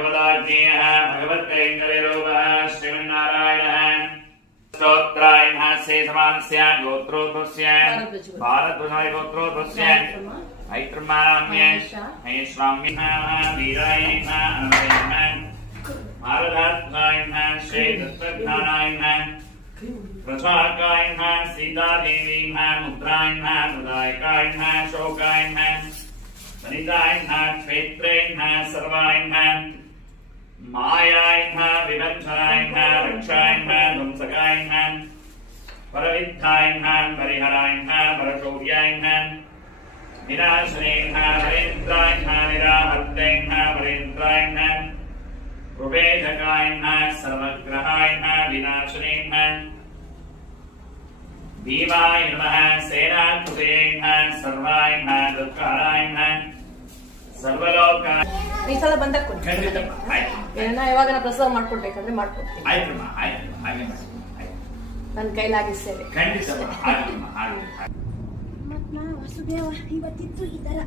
भगवदाज्ञेयः भगवत्कैङ्कर्यरूपः श्रीमन्नारायणः स्तोत्रायणः शेषमानस्य गोत्रोद्भवस्य भारद्वाजाय गोत्रोद्भवस्य ऐत्रमाराम्य ऐश्वाम्यः वीरायणः अनवयनः भारदात्मायणः श्रीदत्तज्ञानायणः प्रसाकायणः सीतादेवीः मुद्रायणः मुदायकायणः शोकायणः वनितायणः क्षेत्रेणः सर्वायणः मायायणः विभञ्जनायणः रक्षायणः ध्वंसकायणः परविद्धायणः परिहरायणः परशौर्यायणः निराश्रयणः परेन्द्रायणः निराहर्तयणः परेन्द्रायणः रुपेधकायणः सर्वग्रहायणः विनाशनेनः भीमाय नमः सेनाकृतेनः सर्वायणः दुःखारायणः ಸರ್ವಲೋಕ ಈ ಸಲ ಬಂದಾಗ ಕೊಡಿ ಖಂಡಿತಮ್ಮ ಏನನ್ನ ಯಾವಾಗ ಪ್ರಸವ ಮಾಡ್ಕೊಡ್ಬೇಕಂದ್ರೆ ಮಾಡ್ಕೊಡ್ತೀನಿ ಆಯ್ತಮ್ಮ ಹಾಗೆ ನನ್ನ ಕೈಲಾಗಿ ಸೇವೆ ಖಂಡಿತಮ್ಮ ಮತ್ ನಾ ವಸುದೇವ ಇವತ್ತಿತ್ತು ಈ ತರ